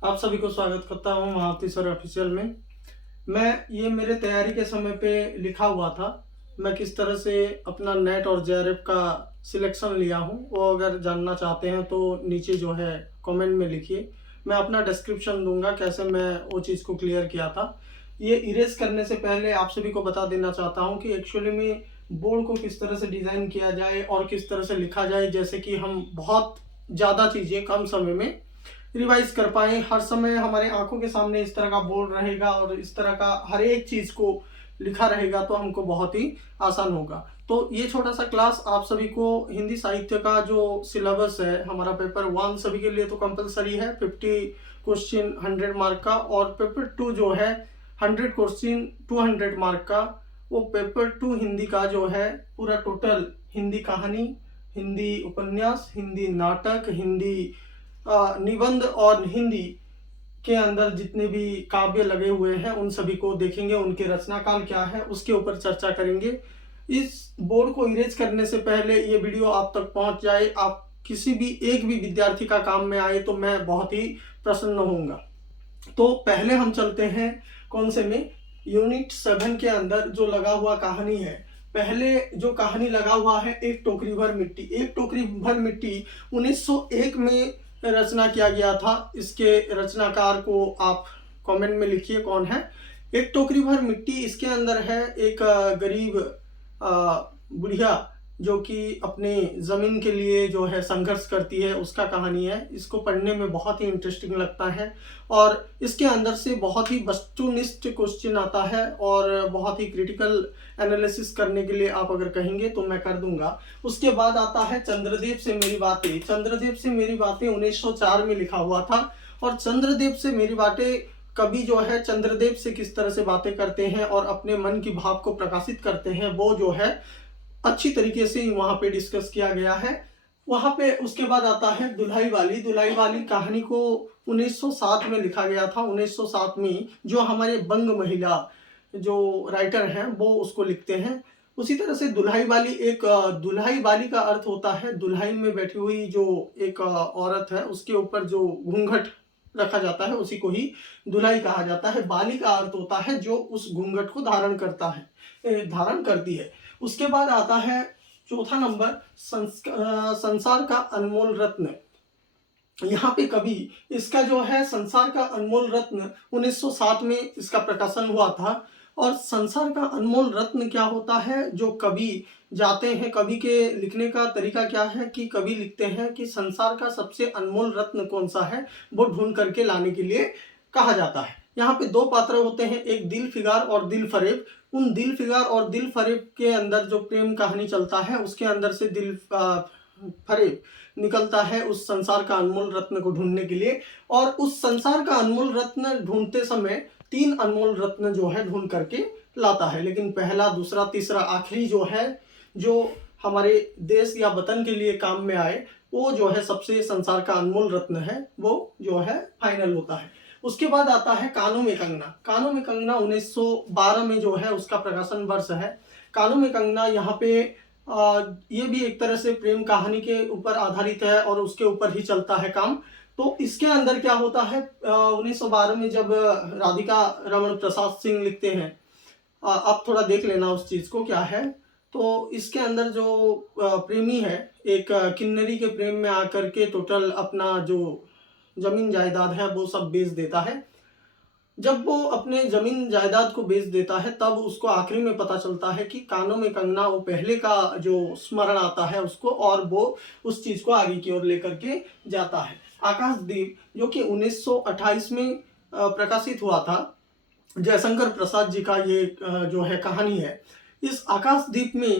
आप सभी को स्वागत करता हूँ महावती सर ऑफिशियल में। ये मेरे तैयारी के समय पे लिखा हुआ था। मैं किस तरह से अपना नेट और जेआरएफ का सिलेक्शन लिया हूँ, वो अगर जानना चाहते हैं तो नीचे जो है कमेंट में लिखिए। मैं अपना डिस्क्रिप्शन दूंगा कैसे मैं वो चीज़ को क्लियर किया था। ये इरेज करने से पहले आप सभी को बता देना चाहता हूँ कि एक्चुअली में बोर्ड को किस तरह से डिज़ाइन किया जाए और किस तरह से लिखा जाए, जैसे कि हम बहुत ज़्यादा चीज़ें कम समय में रिवाइज कर पाए। हर समय हमारे आंखों के सामने इस तरह का बोर्ड रहेगा और इस तरह का हर एक चीज़ को लिखा रहेगा तो हमको बहुत ही आसान होगा। तो ये छोटा सा क्लास आप सभी को हिंदी साहित्य का जो सिलेबस है, हमारा पेपर 1 सभी के लिए तो कंपलसरी है, 50 क्वेश्चन 100 मार्क का, और पेपर 2 जो है 100 क्वेश्चन 200 मार्क का। वो पेपर 2 हिंदी का जो है पूरा टोटल हिंदी कहानी, हिंदी उपन्यास, हिंदी नाटक, हिंदी निबंध और हिंदी के अंदर जितने भी काव्य लगे हुए हैं उन सभी को देखेंगे, उनके रचना काल क्या है उसके ऊपर चर्चा करेंगे। इस बोर्ड को इरेज करने से पहले ये वीडियो आप तक पहुंच जाए, आप किसी भी एक भी विद्यार्थी का काम में आए तो मैं बहुत ही प्रसन्न होऊंगा। तो पहले हम चलते हैं कौन से में, यूनिट 7 के अंदर जो लगा हुआ कहानी है। पहले जो कहानी लगा हुआ है एक टोकरी भर मिट्टी। एक टोकरी भर मिट्टी 1901 में रचना किया गया था। इसके रचनाकार को आप कमेंट में लिखिए कौन है। एक टोकरी भर मिट्टी, इसके अंदर है एक गरीब बुढ़िया जो कि अपने ज़मीन के लिए जो है संघर्ष करती है, उसका कहानी है। इसको पढ़ने में बहुत ही इंटरेस्टिंग लगता है और इसके अंदर से बहुत ही वस्तुनिष्ठ क्वेश्चन आता है और बहुत ही क्रिटिकल एनालिसिस करने के लिए आप अगर कहेंगे तो मैं कर दूंगा। उसके बाद आता है चंद्रदेव से मेरी बातें। चंद्रदेव से मेरी बातें 1904 में लिखा हुआ था। और चंद्रदेव से मेरी बातें, कवि जो है चंद्रदेव से किस तरह से बातें करते हैं और अपने मन की भाव को प्रकाशित करते हैं, वो जो है अच्छी तरीके से वहां पे डिस्कस किया गया है वहां पे। उसके बाद आता है दुल्हाई वाली। दुल्हाई वाली कहानी को 1907 में लिखा गया था। 1907 में जो हमारे बंग महिला जो राइटर हैं वो उसको लिखते हैं। उसी तरह से दुल्हाई वाली, एक दुल्हाई वाली का अर्थ होता है दुल्हाई में बैठी हुई जो एक औरत है उसके ऊपर जो घूंघट रखा जाता है उसी को ही दुल्हाई कहा जाता है। बाली का अर्थ होता है जो उस घूंघट को धारण करता है, धारण करती है। उसके बाद आता है चौथा नंबर, संसार का अनमोल रत्न। यहाँ पे कवि, इसका जो है संसार का अनमोल रत्न 1907 में इसका प्रकाशन हुआ था। और संसार का अनमोल रत्न क्या होता है, जो कवि जाते हैं, कवि के लिखने का तरीका क्या है कि कवि लिखते हैं कि संसार का सबसे अनमोल रत्न कौन सा है वो ढूंढ करके लाने के लिए कहा जाता है। यहाँ पे दो पात्र होते हैं, एक दिल फिगार और दिल फरेब। उन दिल फिगार और दिल फरेब के अंदर जो प्रेम कहानी चलता है उसके अंदर से दिल फरेब निकलता है उस संसार का अनमोल रत्न को ढूंढने के लिए। और उस संसार का अनमोल रत्न ढूंढते समय 3 अनमोल रत्न जो है ढूंढ करके लाता है, लेकिन पहला, दूसरा, तीसरा, आखिरी जो है, जो हमारे देश या वतन के लिए काम में आए, वो जो है सबसे संसार का अनमोल रत्न है, वो जो है फाइनल होता है। उसके बाद आता है कानों में कंगना। कानों में कंगना 1912 में जो है उसका प्रकाशन वर्ष है। कानों में कंगना यहाँ पे ये भी एक तरह से प्रेम कहानी के ऊपर आधारित है और उसके ऊपर ही चलता है काम। तो इसके अंदर क्या होता है, 1912 में जब राधिका रमन प्रसाद सिंह लिखते हैं, आप थोड़ा देख लेना उस चीज को क्या है। तो इसके अंदर जो प्रेमी है एक किन्नरी के प्रेम में आकर के टोटल अपना जो जमीन जायदाद है वो सब बेच देता है। जब वो अपने जमीन जायदाद को बेच देता है तब उसको आखिरी में पता चलता है कि कानों में कंगना, वो पहले का जो स्मरण आता है उसको, और वो उस चीज को आगे की ओर लेकर के जाता है। आकाशदीप जो कि 1928 में प्रकाशित हुआ था, जयशंकर प्रसाद जी का ये जो है कहानी है। इस आकाशदीप में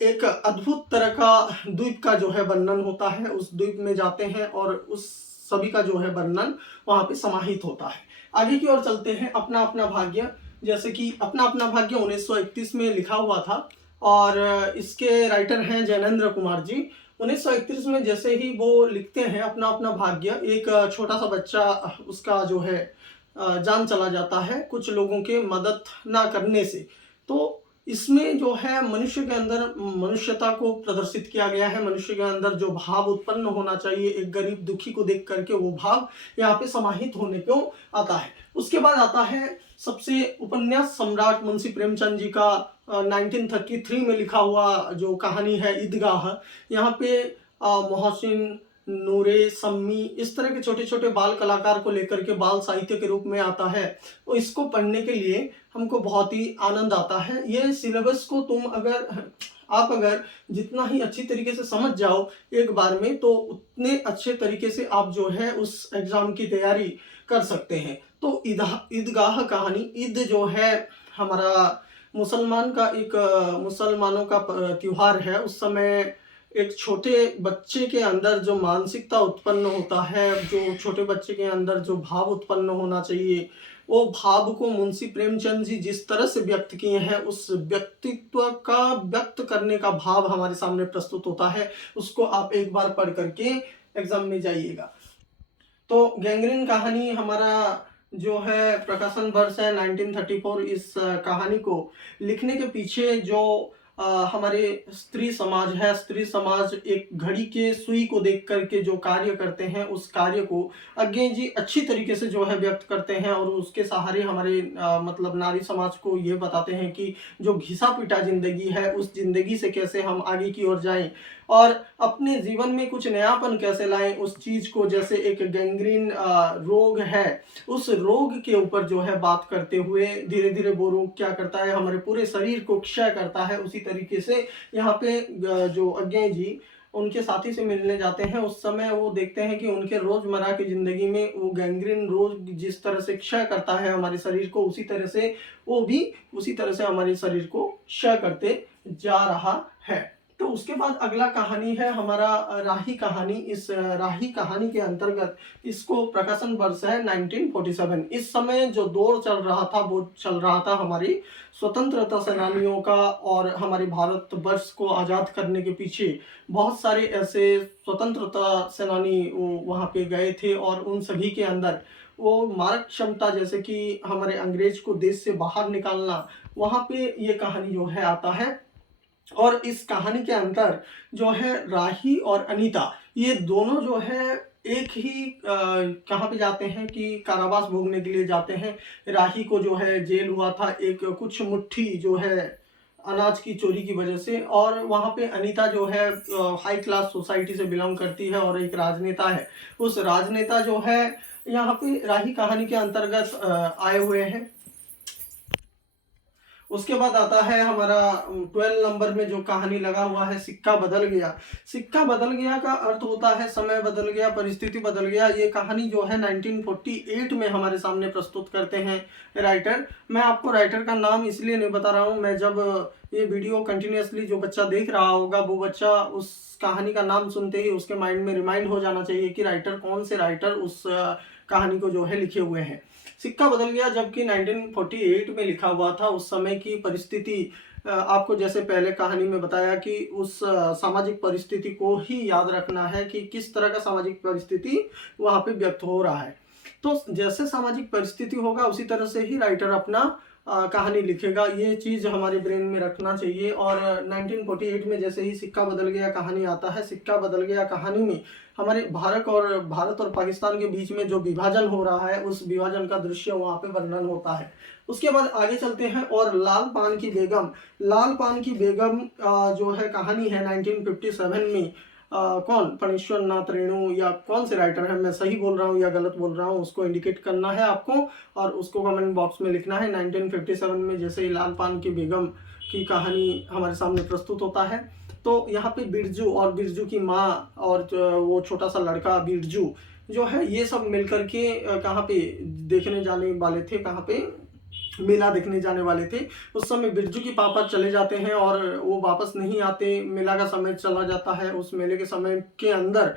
एक अद्भुत तरह का द्वीप का जो है वर्णन होता है। उस द्वीप में जाते हैं और उस सभी का जो है वर्णन वहां पे समाहित होता है। आगे की ओर चलते हैं, अपना अपना भाग्य। जैसे कि अपना अपना भाग्य 1931 में लिखा हुआ था और इसके राइटर हैं जैनेन्द्र कुमार जी। 1931 में जैसे ही वो लिखते हैं अपना अपना भाग्य, एक छोटा सा बच्चा, उसका जो है जान चला जाता है कुछ लोगों के मदद ना करने से। तो इसमें जो है मनुष्य के अंदर मनुष्यता को प्रदर्शित किया गया है। मनुष्य के अंदर जो भाव उत्पन्न होना चाहिए, एक गरीब दुखी को देख करके वो भाव यहाँ पे समाहित होने को आता है। उसके बाद आता है सबसे उपन्यास सम्राट मुंशी प्रेमचंद जी का 1933 में लिखा हुआ जो कहानी है ईदगाह। यहाँ पे मोहसिन, नूरे, सम्मी, इस तरह के छोटे छोटे बाल कलाकार को लेकर के बाल साहित्य के रूप में आता है। तो इसको पढ़ने के लिए हमको बहुत ही आनंद आता है। ये सिलेबस को आप अगर जितना ही अच्छी तरीके से समझ जाओ एक बार में, तो उतने अच्छे तरीके से आप जो है उस एग्जाम की तैयारी कर सकते हैं। तो ईदगाह कहानी, ईद जो है हमारा मुसलमानों का त्योहार है। उस समय एक छोटे बच्चे के अंदर जो मानसिकता उत्पन्न होता है, जो छोटे बच्चे के अंदर जो भाव उत्पन्न होना चाहिए, वो भाव को मुंशी प्रेमचंद जी जिस तरह से व्यक्त किए हैं, उस व्यक्तित्व का व्यक्त करने का भाव हमारे सामने प्रस्तुत होता है। उसको आप एक बार पढ़ करके एग्जाम में जाइएगा। तो गैंग्रीन कहानी हमारा जो है प्रकाशन वर्ष है 1934। इस कहानी को लिखने के पीछे जो हमारे स्त्री समाज है, स्त्री समाज एक घड़ी के सुई को देख करके जो कार्य करते हैं, उस कार्य को अज्ञे जी अच्छी तरीके से जो है व्यक्त करते हैं। और उसके सहारे हमारे मतलब नारी समाज को ये बताते हैं कि जो घिसा पिटा जिंदगी है, उस जिंदगी से कैसे हम आगे की ओर जाएं और अपने जीवन में कुछ नयापन कैसे लाएं। उस चीज को, जैसे एक गैंग्रीन रोग है, उस रोग के ऊपर जो है बात करते हुए धीरे धीरे वो रोग क्या करता है, हमारे पूरे शरीर को क्षय करता है। उसी तरीके से यहाँ पे जो अज्ञे जी उनके साथी से मिलने जाते हैं, उस समय वो देखते हैं कि उनके रोजमर्रा की जिंदगी में वो गैंग्रीन रोग जिस तरह से क्षय करता है हमारे शरीर को, उसी तरह से वो भी उसी तरह से हमारे शरीर को क्षय करते जा रहा है। तो उसके बाद अगला कहानी है हमारा राही कहानी। इस राही कहानी के अंतर्गत इसको प्रकाशन वर्ष है 1947। इस समय जो दौर चल रहा था वो चल रहा था हमारी स्वतंत्रता सेनानियों का, और हमारे भारत वर्ष को आज़ाद करने के पीछे बहुत सारे ऐसे स्वतंत्रता सेनानी वहाँ पे गए थे, और उन सभी के अंदर वो मारक क्षमता, जैसे कि हमारे अंग्रेज को देश से बाहर निकालना, वहाँ पे ये कहानी जो है आता है। और इस कहानी के अंदर जो है राही और अनीता, ये दोनों जो है एक ही कहाँ पे जाते हैं कि कारावास भोगने के लिए जाते हैं। राही को जो है जेल हुआ था एक कुछ मुट्ठी जो है अनाज की चोरी की वजह से, और वहाँ पे अनीता जो है हाई क्लास सोसाइटी से बिलोंग करती है और एक राजनेता है। उस राजनेता जो है यहाँ पे राही कहानी के अंतर्गत आए हुए हैं। उसके बाद आता है हमारा 12 नंबर में जो कहानी लगा हुआ है, सिक्का बदल गया। सिक्का बदल गया का अर्थ होता है समय बदल गया, परिस्थिति बदल गया। ये कहानी जो है 1948 में हमारे सामने प्रस्तुत करते हैं राइटर। मैं आपको राइटर का नाम इसलिए नहीं बता रहा हूँ, मैं जब ये वीडियो कंटिन्यूसली जो बच्चा देख रहा होगा, वो बच्चा उस कहानी का नाम सुनते ही उसके माइंड में रिमाइंड हो जाना चाहिए कि राइटर कौन से राइटर उस कहानी को जो है लिखे हुए हैं। सिक्का बदल गया जबकि 1948 में लिखा हुआ था। उस समय की परिस्थिति आपको जैसे पहले कहानी में बताया कि उस सामाजिक परिस्थिति को ही याद रखना है कि किस तरह का सामाजिक परिस्थिति वहाँ पे व्यक्त हो रहा है। तो जैसे सामाजिक परिस्थिति होगा उसी तरह से ही राइटर अपना कहानी लिखेगा। ये चीज़ हमारे ब्रेन में रखना चाहिए। और 1948 में जैसे ही सिक्का बदल गया कहानी आता है, सिक्का बदल गया कहानी में हमारे भारत और पाकिस्तान के बीच में जो विभाजन हो रहा है, उस विभाजन का दृश्य वहाँ पे वर्णन होता है। उसके बाद आगे चलते हैं और लाल पान की बेगम जो है कहानी है 1957 में। कौन, फणीश्वर नाथ रेणु या कौन से राइटर हैं, मैं सही बोल रहा हूँ या गलत बोल रहा हूँ, उसको इंडिकेट करना है आपको और उसको कमेंट बॉक्स में लिखना है। 1957 में जैसे ही लाल पान की बेगम की कहानी हमारे सामने प्रस्तुत होता है, तो यहाँ पे बिरजू और बिरजू की माँ और वो छोटा सा लड़का बिरजू जो है, ये सब मिलकर के कहाँ पे देखने जाने वाले थे, कहाँ पे मेला देखने जाने वाले थे। उस समय बिरजू की पापा चले जाते हैं और वो वापस नहीं आते, मेला का समय चला जाता है। उस मेले के समय के अंदर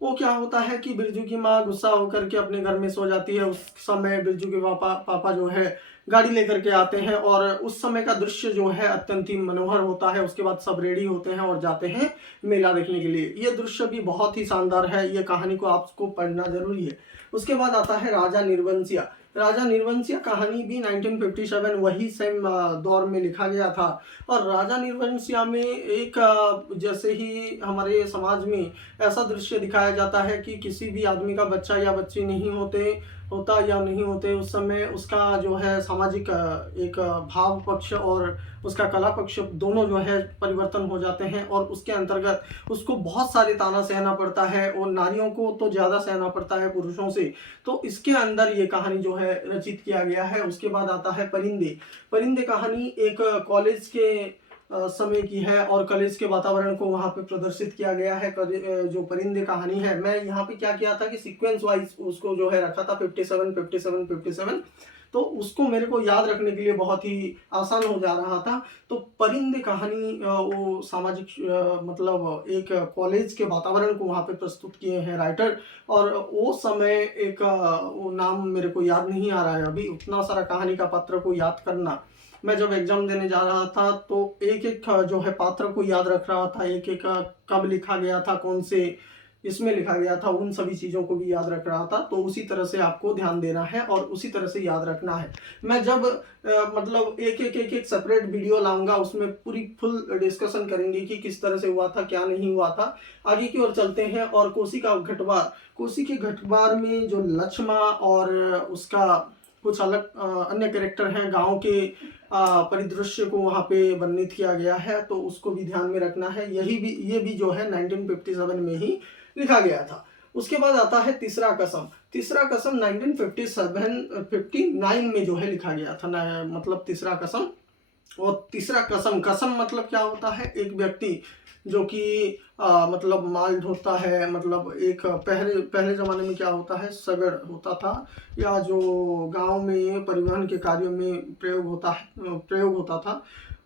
वो क्या होता है कि बिरजू की माँ गुस्सा होकर के अपने घर में सो जाती है। उस समय बिरजू के पापा जो है गाड़ी लेकर के आते हैं और उस समय का दृश्य जो है अत्यंत ही मनोहर होता है। उसके बाद सब रेडी होते हैं और जाते हैं मेला देखने के लिए। ये दृश्य भी बहुत ही शानदार है, ये कहानी को आपको पढ़ना जरूरी है। उसके बाद आता है राजा निर्वंशिया। राजा निर्वंशिया कहानी भी 1957 वही सेम दौर में लिखा गया था। और राजा निर्वंशिया में एक जैसे ही हमारे समाज में ऐसा दृश्य दिखाया जाता है कि किसी भी आदमी का बच्चा या बच्ची नहीं होता या नहीं होते, उस समय उसका जो है सामाजिक एक भाव पक्ष और उसका कला पक्ष दोनों जो है परिवर्तन हो जाते हैं, और उसके अंतर्गत उसको बहुत सारे ताना सहना पड़ता है, और नारियों को तो ज़्यादा सहना पड़ता है पुरुषों से। तो इसके अंदर ये कहानी जो है रचित किया गया है। उसके बाद आता है परिंदे। परिंदे कहानी एक कॉलेज के समय की है, और कॉलेज के वातावरण को वहाँ पे प्रदर्शित किया गया है। जो परिंदे कहानी है, मैं यहाँ पे क्या किया था कि सीक्वेंस वाइज उसको जो है रखा था 57 57 57, तो उसको मेरे को याद रखने के लिए बहुत ही आसान हो जा रहा था। तो परिंदे कहानी वो सामाजिक मतलब एक कॉलेज के वातावरण को वहाँ पे प्रस्तुत किए हैं राइटर। और वो समय एक वो नाम मेरे को याद नहीं आ रहा है अभी, उतना सारा कहानी का पात्र को याद करना, मैं जब एग्जाम देने जा रहा था तो एक एक जो है पात्र को याद रख रहा था, एक एक कब लिखा गया था, कौन से इसमें लिखा गया था, उन सभी चीज़ों को भी याद रख रहा था। तो उसी तरह से आपको ध्यान देना है और उसी तरह से याद रखना है। मैं जब मतलब एक सेपरेट वीडियो लाऊंगा, उसमें पूरी फुल डिस्कशन करेंगे कि किस तरह से हुआ था, क्या नहीं हुआ था। आगे की ओर चलते हैं। और कोसी का घटवार, कोसी के घटवार में जो लक्ष्मा और उसका कुछ अलग अन्य कैरेक्टर हैं, गांव के परिदृश्य को वहाँ पे वर्णित किया गया है, तो उसको भी ध्यान में रखना है। ये भी जो है 1957 में ही लिखा गया था। उसके बाद आता है तीसरा कसम। तीसरा कसम 1957 59 में जो है लिखा गया था ना, मतलब तीसरा कसम। और तीसरा कसम, कसम मतलब क्या होता है, एक व्यक्ति जो कि मतलब माल ढोता है, मतलब एक पहले पहले ज़माने में क्या होता है, सगड़ होता था, या जो गांव में परिवहन के कार्यों में प्रयोग होता था,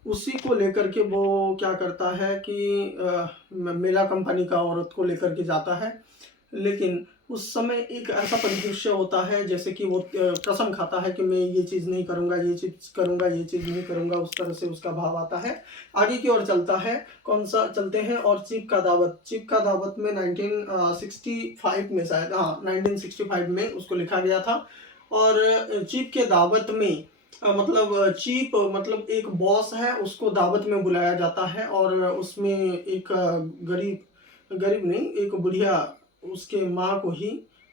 उसी को लेकर के वो क्या करता है कि मेला कंपनी का औरत को लेकर के जाता है। लेकिन उस समय एक ऐसा परिदृश्य होता है जैसे कि वो कसम खाता है कि मैं ये चीज़ नहीं करूँगा, ये चीज़ करूँगा, ये चीज़ नहीं करूँगा, उस तरह से उसका भाव आता है। आगे की ओर चलता है, कौन सा चलते हैं, और चीप का दावत। चीप का दावत में 1965 में शायद, हाँ 1965 में उसको लिखा गया था। और चीप के दावत में मतलब चीप मतलब एक बॉस है, उसको दावत में बुलाया जाता है, और उसमें एक गरीब गरीब नहीं, एक बुढ़िया, उसके माँ को ही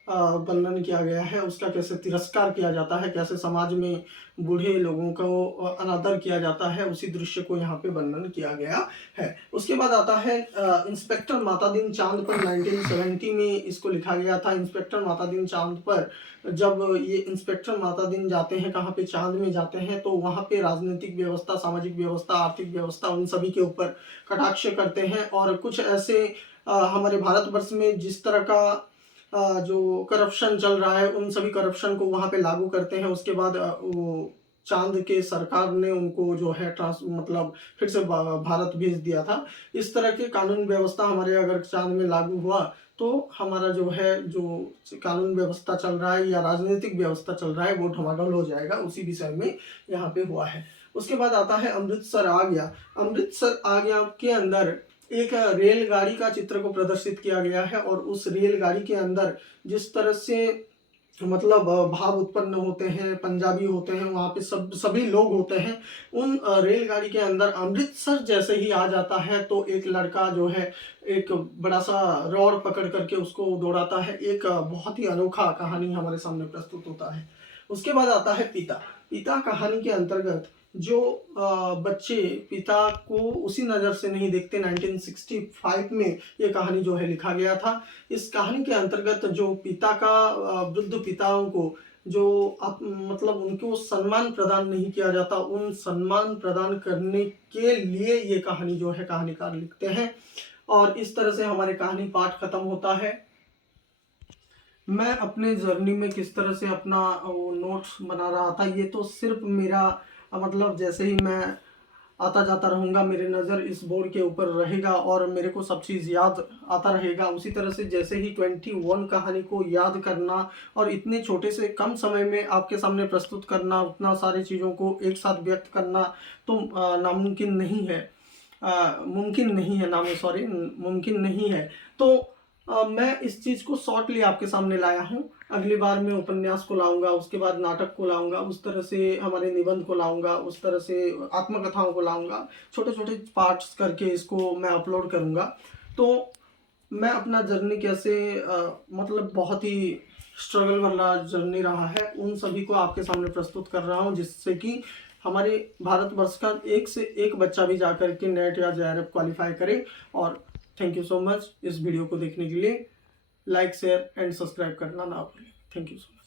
वर्णन किया गया है। उसका कैसे तिरस्कार किया जाता है, कैसे समाज में बूढ़े लोगों को अनादर किया जाता है, उसी दृश्य को यहाँ पे वर्णन किया गया है। उसके बाद आता है इंस्पेक्टर मातादीन चांद पर। 1970 में इसको लिखा गया था। इंस्पेक्टर मातादीन चांद पर जब ये इंस्पेक्टर मातादीन जाते हैं कहाँ पे, चांद में जाते हैं, तो वहाँ पे राजनीतिक व्यवस्था, सामाजिक व्यवस्था, आर्थिक व्यवस्था, उन सभी के ऊपर कटाक्ष करते हैं। और कुछ ऐसे हमारे भारतवर्ष में जिस तरह का जो करप्शन चल रहा है, उन सभी करप्शन को वहाँ पे लागू करते हैं। उसके बाद वो चांद के सरकार ने उनको जो है मतलब फिर से भारत भेज दिया था। इस तरह के कानून व्यवस्था हमारे अगर चांद में लागू हुआ तो हमारा जो है जो कानून व्यवस्था चल रहा है या राजनीतिक व्यवस्था चल रहा है वो ढमाडोल हो जाएगा। उसी विषय में यहाँ पे हुआ है। उसके बाद आता है अमृतसर आ गया। अमृतसर आ गया के अंदर एक रेलगाड़ी का चित्र को प्रदर्शित किया गया है, और उस रेलगाड़ी के अंदर जिस तरह से मतलब भाव उत्पन्न होते हैं, पंजाबी होते हैं, वहाँ पे सभी लोग होते हैं। उन रेलगाड़ी के अंदर अमृतसर जैसे ही आ जाता है तो एक लड़का जो है एक बड़ा सा रॉड पकड़ करके उसको दौड़ाता है। एक बहुत ही अनोखा कहानी हमारे सामने प्रस्तुत होता है। उसके बाद आता है पिता। पिता कहानी के अंतर्गत जो बच्चे पिता को उसी नज़र से नहीं देखते, 1965 में ये कहानी जो है लिखा गया था। इस कहानी के अंतर्गत जो पिता का वृद्ध पिताओं को जो मतलब उनको सम्मान प्रदान नहीं किया जाता, उन सम्मान प्रदान करने के लिए ये कहानी जो है कहानीकार लिखते हैं। और इस तरह से हमारे कहानी पाठ खत्म होता है। मैं अपने जर्नी में किस तरह से अपना वो नोट्स बना रहा था, ये तो सिर्फ मेरा मतलब जैसे ही मैं आता जाता रहूँगा मेरे नज़र इस बोर्ड के ऊपर रहेगा और मेरे को सब चीज़ याद आता रहेगा। उसी तरह से जैसे ही 21 कहानी को याद करना और इतने छोटे से कम समय में आपके सामने प्रस्तुत करना, उतना सारी चीज़ों को एक साथ व्यक्त करना तो नामुमकिन नहीं है, मुमकिन नहीं है, मुमकिन नहीं है। तो मैं इस चीज़ को शॉर्टली आपके सामने लाया हूँ। अगली बार मैं उपन्यास को लाऊंगा, उसके बाद नाटक को लाऊंगा, उस तरह से हमारे निबंध को लाऊंगा, उस तरह से आत्मकथाओं को लाऊंगा। छोटे छोटे पार्ट्स करके इसको मैं अपलोड करूंगा। तो मैं अपना जर्नी कैसे मतलब बहुत ही स्ट्रगल वाला जर्नी रहा है, उन सभी को आपके सामने प्रस्तुत कर रहा हूँ, जिससे कि हमारे भारतवर्ष का एक से एक बच्चा भी जाकर के नेट या जेआरएफ क्वालिफाई करे। और थैंक यू सो मच इस वीडियो को देखने के लिए। लाइक शेयर एंड सब्सक्राइब करना ना भूलें। Thank you so much.